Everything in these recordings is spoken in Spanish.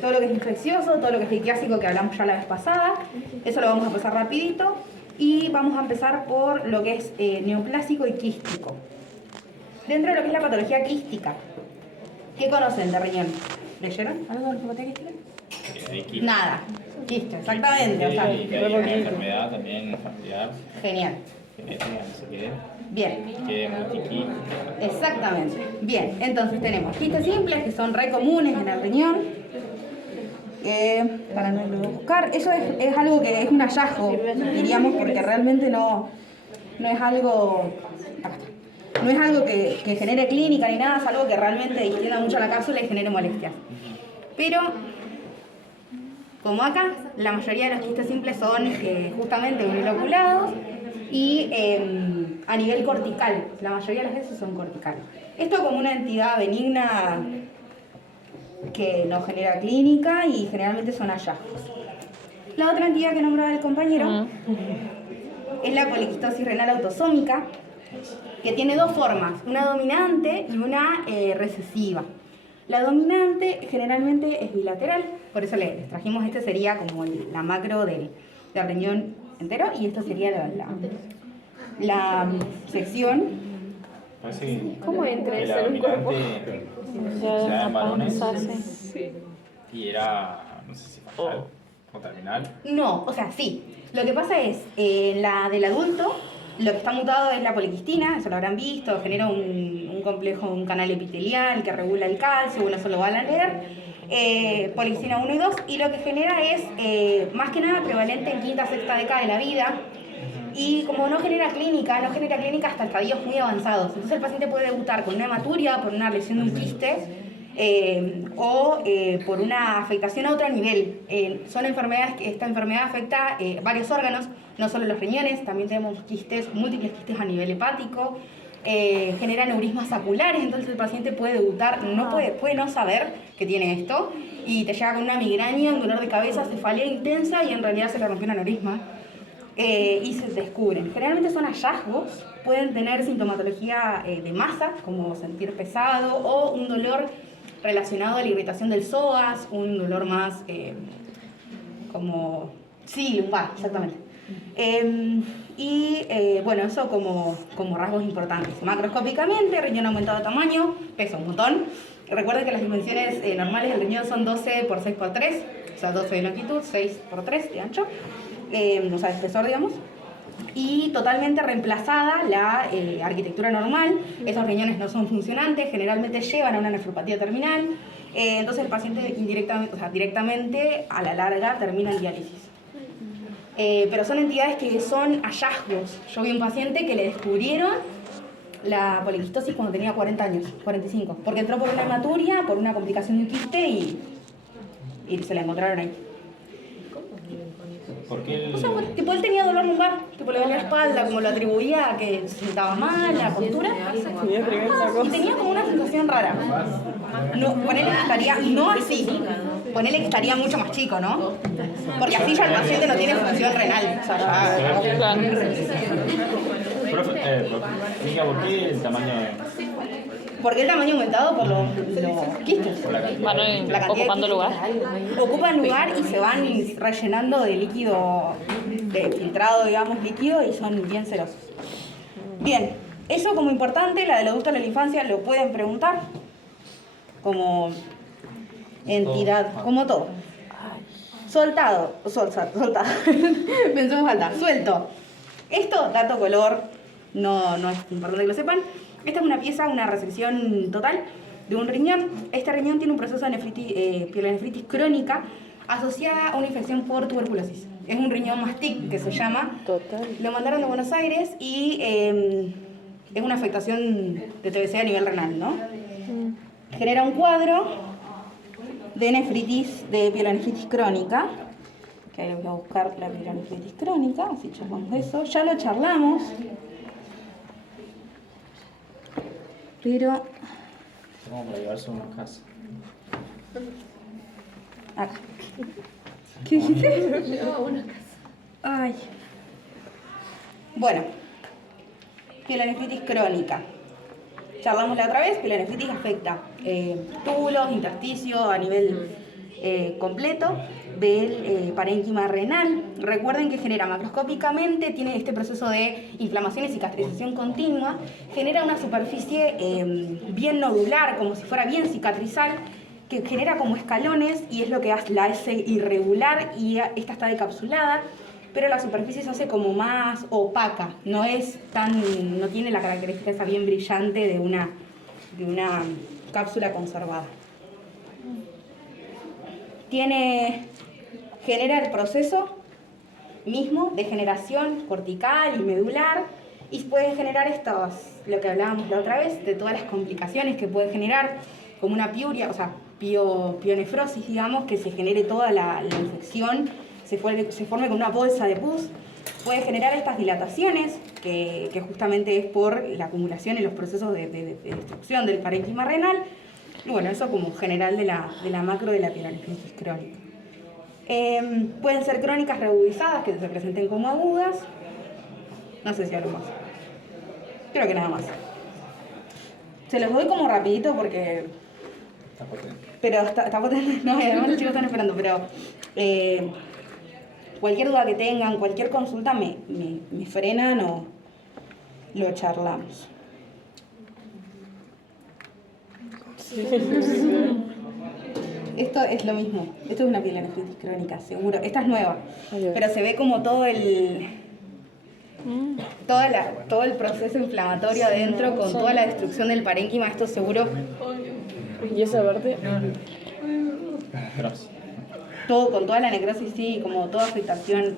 todo lo que es infeccioso, todo lo que es litiásico que hablamos ya la vez pasada. Eso lo vamos a pasar rapidito. Y vamos a empezar por lo que es neoplásico y quístico. Dentro de lo que es la patología quística, ¿qué conocen de riñón? ¿Leyeron algo de la patología quística? Nada. Quiste, exactamente. O sea, y hay una enfermedad también familiar. Genial. Genética, no sé qué. Bien. Que es multiquística. Exactamente. Bien, entonces tenemos quistes simples que son re comunes en el riñón. Para no lo buscar, eso es algo que es un hallazgo, diríamos, porque realmente no es algo. Acá está. No es algo que genere clínica ni nada, es algo que realmente distienda mucho la cápsula y genere molestias. Pero, como acá, la mayoría de los quistes simples son justamente uniloculados y a nivel cortical. La mayoría de las veces son corticales. Esto como una entidad benigna que no genera clínica y generalmente son hallazgos. La otra entidad que nombraba el compañero es la poliquistosis renal autosómica, que tiene dos formas, una dominante y una recesiva. La dominante generalmente es bilateral, por eso les trajimos, este sería como la macro del riñón entero y esto sería la sección. ¿Cómo entra eso en un cuerpo? Ya en varones. Sí. Y era, no sé si fatal o terminal. No, o sea, sí. Lo que pasa es, la del adulto, lo que está mutado es la poliquistina, eso lo habrán visto, genera un complejo, un canal epitelial que regula el calcio, bueno, eso lo van a leer. Poliquistina 1 y 2, y lo que genera es, más que nada, prevalente en quinta, sexta década de la vida. Y como no genera clínica hasta estadios muy avanzados. Entonces el paciente puede debutar con una hematuria, por una lesión de un quiste, o por una afectación a otro nivel. Son enfermedades que esta enfermedad afecta varios órganos, no solo los riñones, también tenemos quistes, múltiples quistes a nivel hepático, genera neurismas saculares, entonces el paciente puede debutar, puede no saber que tiene esto, y te llega con una migraña, un dolor de cabeza, cefalea intensa, y en realidad se le rompió un aneurisma. Y se descubren. Generalmente son hallazgos, pueden tener sintomatología de masa, como sentir pesado, o un dolor relacionado a la irritación del psoas, un dolor más lumbar, exactamente. Bueno, eso como rasgos importantes. Macroscópicamente, riñón aumentado de tamaño, pesa un montón. Recuerden que las dimensiones normales del riñón son 12 por 6 por 3, o sea, 12 de longitud, 6 por 3 de ancho. O sea, espesor, digamos, y totalmente reemplazada la arquitectura normal. Esos riñones no son funcionantes, generalmente llevan a una nefropatía terminal, entonces el paciente directamente a la larga termina en diálisis. Pero son entidades que son hallazgos. Yo vi un paciente que le descubrieron la poliquistosis cuando tenía 40 años, 45, porque entró por una hematuria, por una complicación de un quiste y se la encontraron ahí. ¿Por qué O sea, tipo, él tenía dolor lumbar, tipo, le dolía la espalda, como lo atribuía a que se sentaba mal, la postura. Y tenía como una sensación rara. No, ponele que estaría, no así, ponele que estaría mucho más chico, ¿no? Porque así ya el paciente no tiene función renal. O sea, ya... Profe, ¿por qué el tamaño? Porque el tamaño aumentado por los quistes. Van ocupando lugar. Ocupan lugar y se van rellenando de líquido, de filtrado, digamos, líquido, y son bien cerosos. Bien, eso como importante, la del adulto a la infancia lo pueden preguntar como entidad, como todo. Soltado. Pensemos falta. Suelto. Esto, dato color, no es importante que lo sepan. Esta es una pieza, una resección total de un riñón. Este riñón tiene un proceso de pielonefritis crónica asociada a una infección por tuberculosis. Es un riñón mastic que se llama. Total. Lo mandaron de Buenos Aires y es una afectación de TBC a nivel renal, ¿no? Genera un cuadro de pielonefritis crónica. Que ahí voy a buscar la pielonefritis crónica, así charlamos eso. Ya lo charlamos. Pero... ¿Cómo para llevarse a una casa? Acá. ¿Qué dijiste? Llevaba una casa. Ay. Bueno. Pielonefritis crónica. Charlamos la otra vez, pielonefritis afecta túbulos, intersticios a nivel completo del parénquima renal. Recuerden que genera macroscópicamente, tiene este proceso de inflamación y cicatrización continua, genera una superficie bien nodular, como si fuera bien cicatrizal, que genera como escalones y es lo que la hace irregular y esta está decapsulada, pero la superficie se hace como más opaca, no tiene la característica esa bien brillante de una cápsula conservada. Genera el proceso mismo de generación cortical y medular y puede generar lo que hablábamos la otra vez, de todas las complicaciones que puede generar, como una piuria, o sea, pionefrosis, digamos, que se genere toda la infección, se forme con una bolsa de pus. Puede generar estas dilataciones, que justamente es por la acumulación en los procesos de destrucción del parénquima renal. Y bueno, eso como general de la macro de la pielonefritis crónica. Pueden ser crónicas reagudizadas, que se presenten como agudas. No sé si algo más. Creo que nada más. Se los doy como rapidito porque... Está potente. Pero está potente. No, además los chicos están esperando, pero... cualquier duda que tengan, cualquier consulta me frenan o lo charlamos. Esto es lo mismo. Esto es una pielonefritis crónica, seguro. Esta es nueva, pero se ve como todo el proceso inflamatorio adentro con toda la destrucción del parénquima. Esto seguro. ¿Y esa parte? Gracias. Todo, con toda la necrosis, sí, como toda afectación.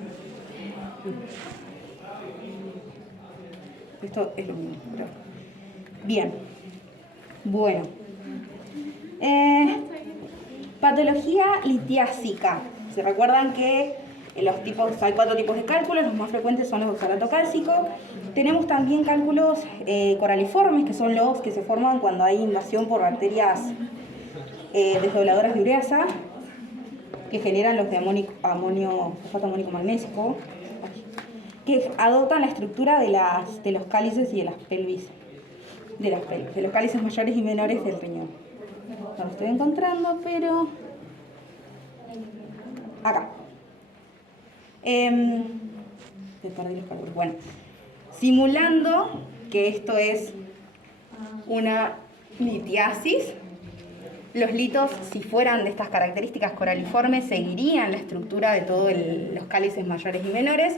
Esto es lo mismo. Pero... Bien. Bueno. Patología litiásica. ¿Se recuerdan que hay 4 tipos de cálculos? Los más frecuentes son los de oxalato cálcico. Tenemos también cálculos coraliformes, que son los que se forman cuando hay invasión por bacterias desdobladoras de ureasa, que generan los de fosfato amónico magnésico, que adoptan la estructura de los cálices y de las pelvis, de los cálices mayores y menores del riñón. No lo estoy encontrando, pero... Acá. Perdí los cálculos. Bueno, simulando que esto es una litiasis, los litos, si fueran de estas características coraliformes, seguirían la estructura de todos los cálices mayores y menores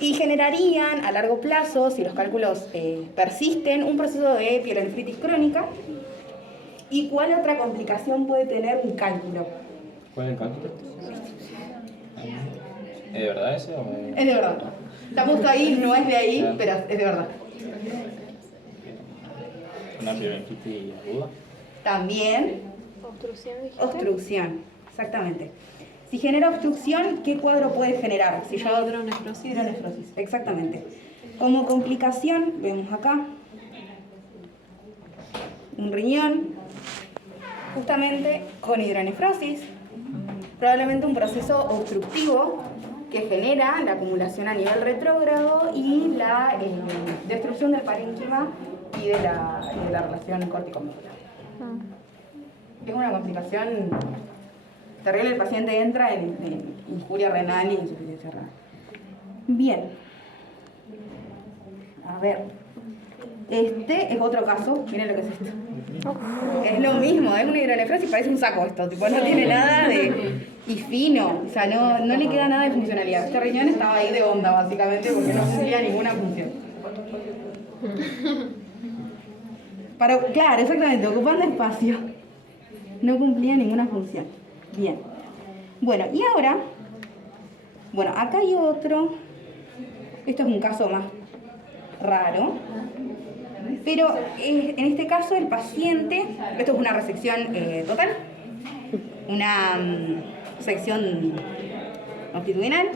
y generarían a largo plazo, si los cálculos persisten, un proceso de pielonefritis crónica. ¿Y cuál otra complicación puede tener un cálculo? ¿Cuál es el cálculo? ¿Es de verdad ese o es...? Es de verdad. Está puesto ahí, no es de ahí, pero es de verdad. ¿Una pielonefritis aguda? También. Obstrucción, exactamente. Si genera obstrucción, ¿qué cuadro puede generar? Si yo... Hidronefrosis, exactamente. Como complicación, vemos acá, un riñón, justamente con hidronefrosis, probablemente un proceso obstructivo que genera la acumulación a nivel retrógrado y la destrucción del parénquima y de la relación córtico-muscular. Es una complicación terrible, el paciente entra en injuria renal y insuficiencia renal. Bien. A ver. Este es otro caso, miren lo que es esto. Es lo mismo, es una hidronefrosis, parece un saco esto, tipo, no tiene nada de... y fino, o sea, no le queda nada de funcionalidad. Este riñón estaba ahí de onda, básicamente, porque no cumplía ninguna función. Claro, exactamente, ocupando espacio. No cumplía ninguna función. Bien. Bueno, y ahora, acá hay otro. Esto es un caso más raro. Pero en este caso el paciente, esto es una resección total, una sección longitudinal.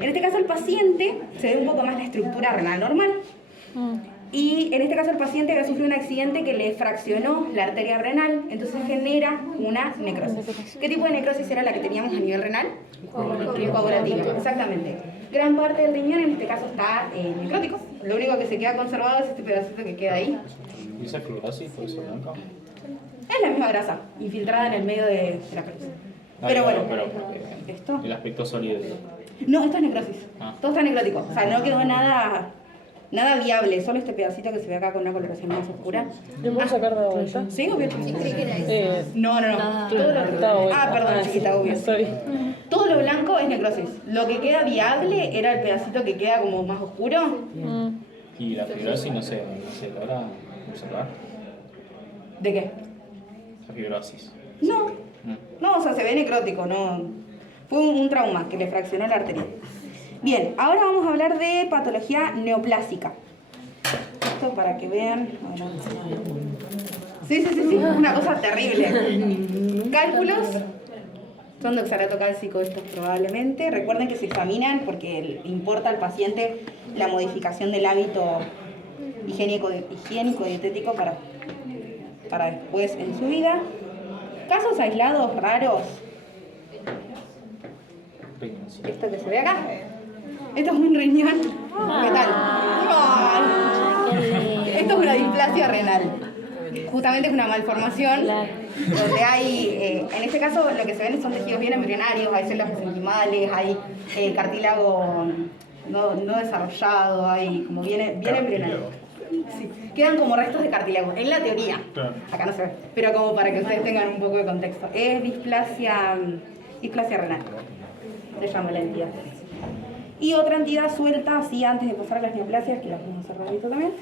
En este caso el paciente se ve un poco más la estructura renal normal. Y en este caso el paciente había sufrido un accidente que le fraccionó la arteria renal, entonces genera una necrosis. ¿Qué tipo de necrosis era la que teníamos a nivel renal? Coagulativa, exactamente. Gran parte del riñón en este caso está necrótico. Lo único que se queda conservado es este pedacito que queda ahí. ¿Y esa fibrosis por eso blanca? Es la misma grasa, infiltrada en el medio de la pelvis. Pero bueno, ¿esto? El aspecto sólido. No, esto es necrosis. Todo está necrótico. O sea, no quedó nada viable, solo este pedacito que se ve acá con una coloración más oscura. ¿Lo puedo sacar de vuelta? Sí, obvio. No. Perdón, chiquita, obvio. Todo lo blanco es necrosis. Lo que queda viable era el pedacito que queda como más oscuro. ¿Y la fibrosis no se logra observar? ¿De qué? La fibrosis. No, o sea, se ve necrótico, no. Fue un trauma que le fraccionó la arteria. Bien, ahora vamos a hablar de patología neoplásica. Esto para que vean. Sí, una cosa terrible. Cálculos. Son de oxalato cálcico estos probablemente. Recuerden que se examinan porque importa al paciente la modificación del hábito higiénico dietético para después en su vida. Casos aislados raros. Esto que se ve acá. Esto es un riñón. ¿Qué tal? Esto es una displasia renal. Justamente es una malformación donde hay, en este caso lo que se ven son tejidos bien embrionarios, hay células mesenquimales, hay cartílago no desarrollado, hay como bien embrionario. Sí. Quedan como restos de cartílago, en la teoría. Acá no se ve, pero como para que ustedes tengan un poco de contexto. Es displasia renal, se llama la entidad. Y otra entidad suelta, así antes de pasar a las neoplasias, que las vamos a hacer rapidito también,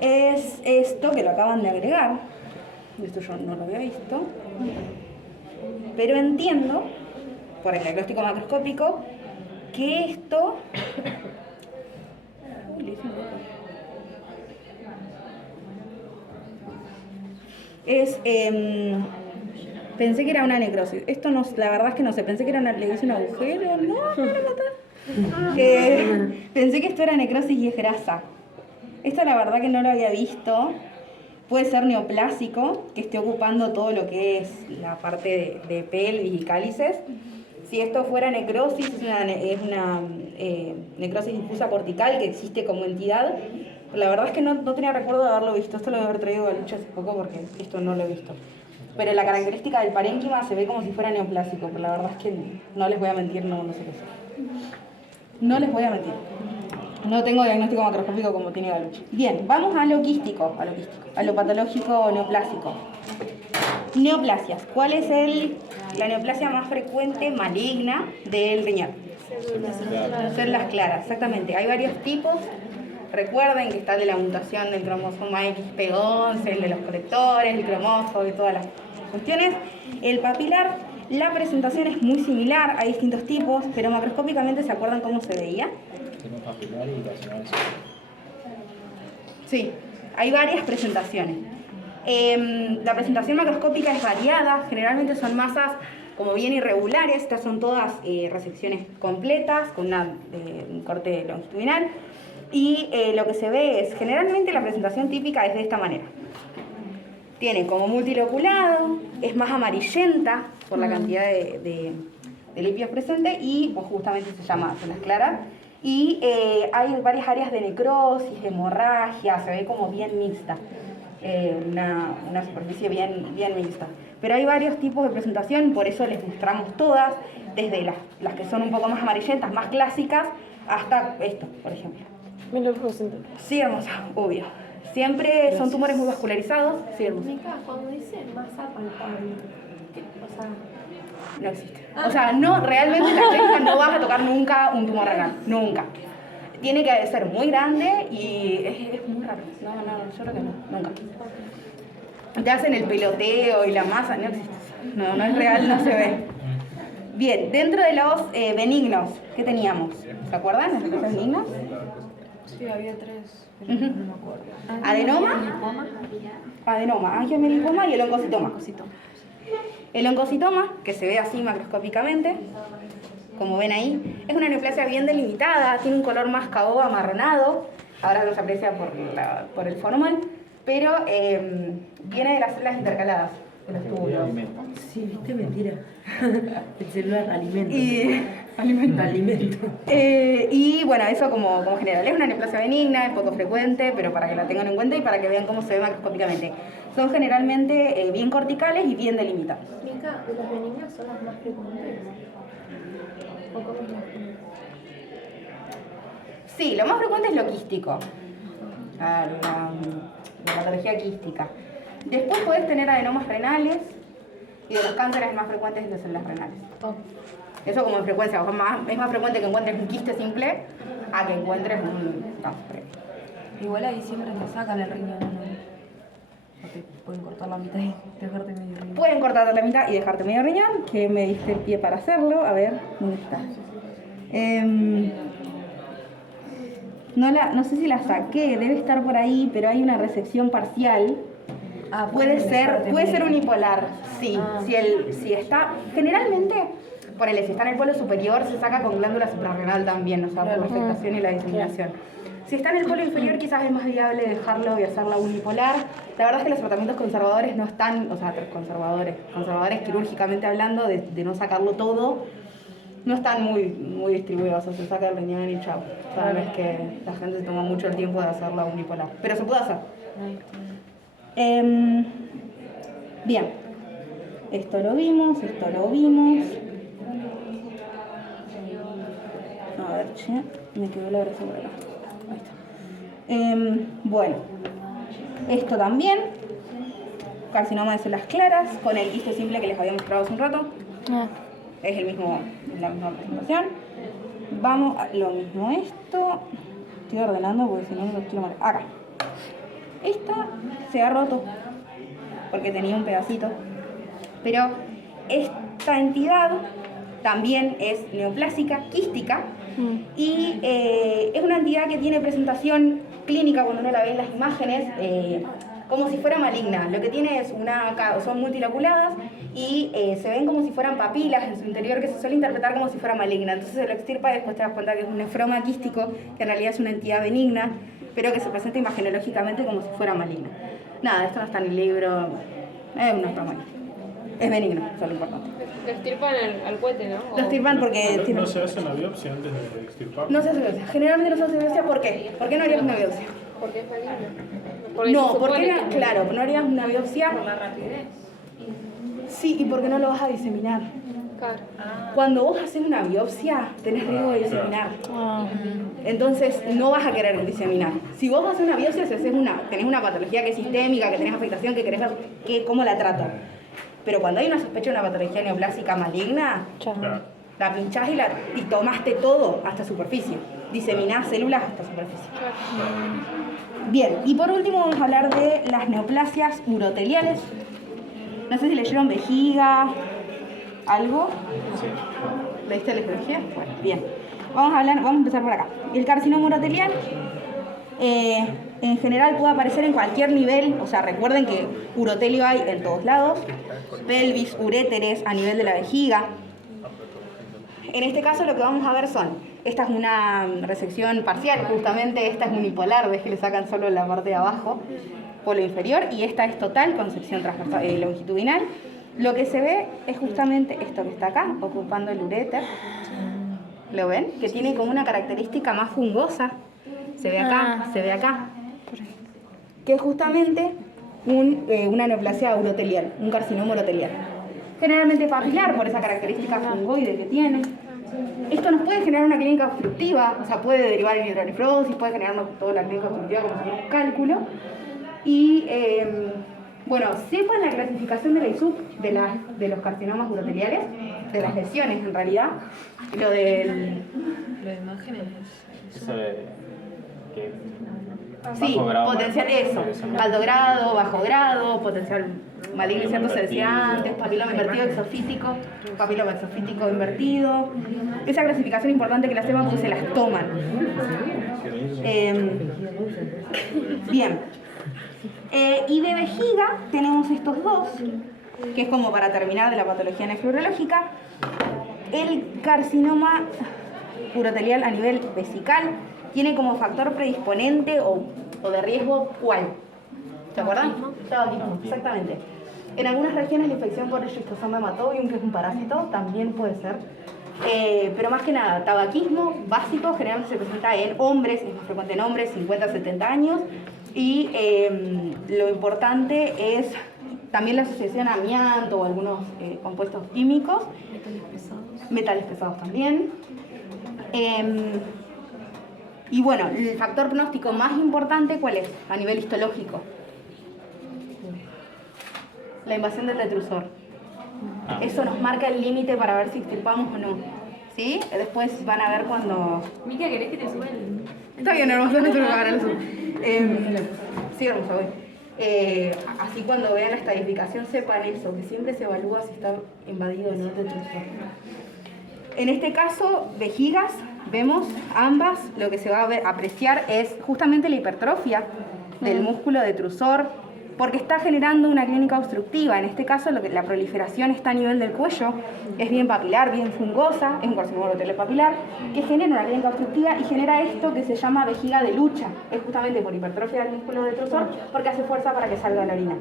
es esto que lo acaban de agregar. Esto yo no lo había visto. Pero entiendo, por el diagnóstico macroscópico, que esto... pensé que era una necrosis. Esto no, la verdad es que no sé. Pensé que era le hice un agujero. No era pensé que esto era necrosis y es grasa. Esto la verdad que no lo había visto. Puede ser neoplásico, que esté ocupando todo lo que es la parte de pelvis y cálices. Si esto fuera necrosis, es una necrosis difusa cortical que existe como entidad. La verdad es que no tenía recuerdo de haberlo visto. Esto lo debe haber traído a Lucha hace poco porque esto no lo he visto. Pero la característica del parénquima se ve como si fuera neoplásico, pero la verdad es que no les voy a mentir, no sé qué es. No les voy a mentir. No tengo diagnóstico macroscópico como tiene Galucci. Bien, vamos a lo quístico, a lo patológico neoplásico. Neoplasias. ¿Cuál es la neoplasia más frecuente maligna del riñón? Células claras, exactamente. Hay varios tipos. Recuerden que está el de la mutación del cromosoma XP11, el de los colectores, el cromófobo y todas las cuestiones. El papilar, la presentación es muy similar, hay distintos tipos, pero macroscópicamente ¿se acuerdan cómo se veía? Papilar y vaginal. Sí, hay varias presentaciones. La presentación macroscópica es variada, generalmente son masas como bien irregulares, estas son todas resecciones completas con un corte longitudinal. Y lo que se ve es, generalmente la presentación típica es de esta manera. Tiene como multiloculado, es más amarillenta por la cantidad de lípidos presentes y pues, justamente se llama células claras. Y hay varias áreas de necrosis, de hemorragia, se ve como bien mixta, una superficie bien mixta. Pero hay varios tipos de presentación, por eso les mostramos todas, desde las que son un poco más amarillentas, más clásicas, hasta esto, por ejemplo. ¿Me lo puedo sentar? Sí, hermosa, obvio. Siempre son tumores muy vascularizados. Sí, hermosa. Cuando dice masa palpable, o sea... No existe. O sea, no, realmente en la clínica no vas a tocar nunca un tumor renal. Nunca. Tiene que ser muy grande y es muy raro. No, yo creo que no, nunca. Te hacen el peloteo y la masa, no existe. No es real, no se ve. Bien, dentro de los benignos, ¿qué teníamos? ¿Se acuerdan? ¿Las cosas benignas? Sí, había 3, pero no me acuerdo. Adenoma, angiomelipoma y el oncocitoma. El oncocitoma, que se ve así macroscópicamente, como ven ahí, es una neoplasia bien delimitada, tiene un color más caoba amarronado, ahora no se aprecia por el formal, pero viene de las células intercaladas de los túbulos. Sí, viste, mentira. El celular alimento. Alimento. Y bueno, eso como general. Es una neoplasia benigna, es poco frecuente, pero para que la tengan en cuenta y para que vean cómo se ve macroscópicamente. son generalmente bien corticales y bien delimitados. Mica, ¿de las benignas son las más frecuentes? ¿O cómo es la frecuente? Sí, lo más frecuente es lo quístico, la patología quística. Después podés tener adenomas renales y de los cánceres más frecuentes son las renales. Eso como en frecuencia, es más frecuente que encuentres un quiste simple a que encuentres un cáncer. Igual ahí siempre te sacan el riñón, ¿no? Porque pueden cortar la mitad y dejarte medio riñón. Pueden cortarte la mitad y dejarte medio riñón, que me diste el pie para hacerlo. A ver, ¿dónde está? No sé si la saqué, debe estar por ahí, pero hay una resección parcial. Puede ser unipolar, sí. Si está, generalmente, ponele, si está en el polo superior, se saca con glándula suprarrenal también, o sea, por la afectación y la diseminación. Si está en el polo inferior, quizás es más viable dejarlo y hacerla unipolar. La verdad es que los tratamientos conservadores no están, o sea, conservadores quirúrgicamente hablando, de no sacarlo todo, no están muy distribuidos, o sea, se saca el riñón y chao. Sabes que la gente se toma mucho el tiempo de hacerla unipolar, pero se puede hacer. Bien, esto lo vimos. A ver, che, me quedó la brazo por acá. Ahí está. Bueno, esto también, carcinoma de células claras, con el quiste simple que les había mostrado hace un rato. Es la misma presentación. Vamos a lo mismo esto. Estoy ordenando porque si no me lo quiero mal. Acá. Esta se ha roto porque tenía un pedacito. Pero esta entidad también es neoplásica, quística, y es una entidad que tiene presentación clínica cuando uno la ve en las imágenes, como si fuera maligna. Lo que tiene es son multiloculadas y se ven como si fueran papilas en su interior, que se suele interpretar como si fuera maligna. Entonces se lo extirpa y después te das cuenta que es un nefroma quístico, que en realidad es una entidad benigna, pero que se presenta imagenológicamente como si fuera maligna. Nada, esto no está en el libro, es una nefroma quística. Es benigno, eso es lo importante. Lo extirpan al cohete, ¿no? Lo extirpan porque... ¿No se hace una biopsia antes de extirpar? No se hace biopsia. Generalmente no se hace biopsia, ¿por qué? ¿Por qué no harías una biopsia? Porque es maligno. No, porque no harías una biopsia. Por la rapidez. Sí, y porque no lo vas a diseminar. Claro. Cuando vos haces una biopsia, tenés riesgo de diseminar. Entonces, no vas a querer diseminar. Si vos haces una biopsia, si tenés una patología que es sistémica, que tenés afectación, que querés ver cómo la trata. Pero cuando hay una sospecha de una patología neoplásica maligna, la pinchás y tomaste todo hasta superficie. Diseminás células hasta superficie. Bien, y por último vamos a hablar de las neoplasias uroteliales. No sé si leyeron vejiga, algo. ¿Leíste la etiología? Bueno, bien. Vamos a empezar por acá. El carcinoma urotelial en general puede aparecer en cualquier nivel, o sea, recuerden que urotelio hay en todos lados, pelvis, uréteres, a nivel de la vejiga. En este caso lo que vamos a ver esta es una resección parcial, justamente esta es unipolar, ves que le sacan solo la parte de abajo, polo inferior, y esta es total, con sección transversal, longitudinal. Lo que se ve es justamente esto que está acá, ocupando el uréter. ¿Lo ven? Que tiene como una característica más fungosa. Se ve acá. Que es justamente una neoplasia urotelial, un carcinoma urotelial. Generalmente papilar, por esa característica fungoide que tiene. Esto nos puede generar una clínica obstructiva, o sea, puede derivar en hidronefrosis, puede generarnos toda la clínica obstructiva como si fuera un cálculo. Y, bueno, sepan la clasificación de la ISUP de los carcinomas uroteliales, de las lesiones en realidad. Lo de imágenes. Eso de que sí, potencial eso, alto grado, bajo grado, potencial maligno, ¿cierto? Se decía antes, papiloma invertido exofítico, papiloma exofítico invertido. Esa clasificación es importante que la sepan porque se las toman. Bien. Y de vejiga tenemos estos dos, que es como para terminar de la patología nefrológica. El carcinoma urotelial a nivel vesical tiene como factor predisponente o de riesgo ¿cuál? ¿Se acuerdan? Tabaquismo, exactamente. En algunas regiones la infección por el Schistosoma hematobium, que es un parásito, también puede ser. Pero más que nada, tabaquismo básico generalmente se presenta en hombres, es más frecuente en hombres, 50 a 70 años, Y lo importante es también la asociación a amianto o algunos compuestos químicos. Metales pesados también. Y bueno, el factor pronóstico más importante, ¿cuál es? A nivel histológico. La invasión del detrusor. Eso nos marca el límite para ver si extirpamos o no. ¿Sí? Después van a ver cuando... Mica, ¿querés que te suba el...? Está bien, hermoso, no te lo voy a agarrar el zoom. Sí, hermoso, voy. Así cuando vean la estadificación sepan eso, que siempre se evalúa si está invadido o no el detrusor. En este caso, vejigas, vemos ambas, lo que se va a apreciar es justamente la hipertrofia del músculo detrusor, porque está generando una clínica obstructiva. En este caso, la proliferación está a nivel del cuello, es bien papilar, bien fungosa, es un carcinoma papilar, que genera una clínica obstructiva y genera esto que se llama vejiga de lucha. Es justamente por hipertrofia del músculo detrusor, porque hace fuerza para que salga la orina.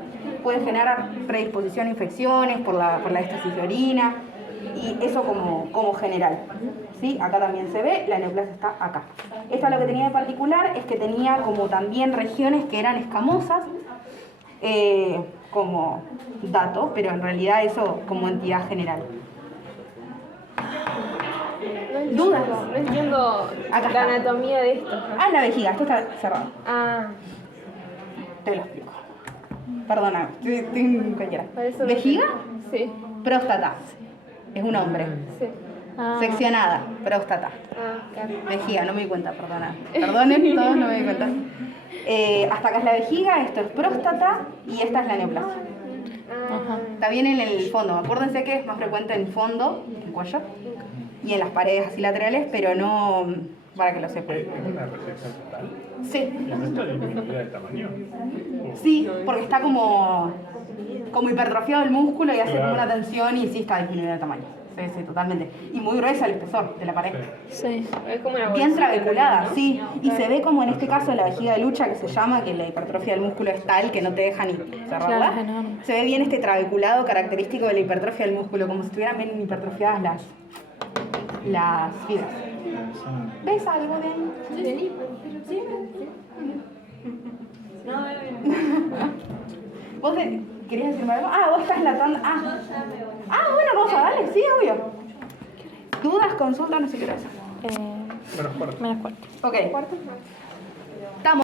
Puede generar predisposición a infecciones por la éstasis de orina, y eso como general. ¿Sí? Acá también se ve, la neoplasia está acá. Esta lo que tenía de particular es que tenía como también regiones que eran escamosas, como dato, pero en realidad eso como entidad general. ¿Dudas? No entiendo Acá la está. anatomía de esto. Ah, la vejiga, esto está cerrado. Ah, Te lo explico. Perdona, estoy cualquiera. para eso... ¿Vejiga? Sí, Próstata. Es un hombre. sí. Seccionada, próstata. Ah, claro. Vejiga, no me di cuenta, perdona. Perdonen, todos no me di cuenta. Hasta acá es la vejiga, esto es próstata y esta es la neoplasia. Está bien en el fondo. Acuérdense que es más frecuente en el fondo, en el cuello, y en las paredes así laterales, pero no para que lo sepan. ¿Es una resección total? Sí, ¿Y no está disminuida de tamaño? sí, porque está como hipertrofiado el músculo y hace como Claro. una tensión y sí está disminuido de tamaño. Sí, sí, totalmente. Y muy gruesa el espesor de la pared. Sí. Es como una Bien bolsita, trabeculada, ¿no? sí. Y se ve como en este caso la vejiga de lucha que se llama, que la hipertrofia del músculo es tal que no te deja ni cerrarla. Claro, es enorme. Se ve bien este trabeculado característico de la hipertrofia del músculo, como si estuvieran bien hipertrofiadas las fibras. ¿Ves algo de ahí? Sí. ¿Vos querías decirme algo? Ah, vos estás latando. Bueno, Rosa, dale, sí, obvio. ¿Dudas, consultas? No sé qué hora es. Menos cuarto. Menos cuarto. Ok.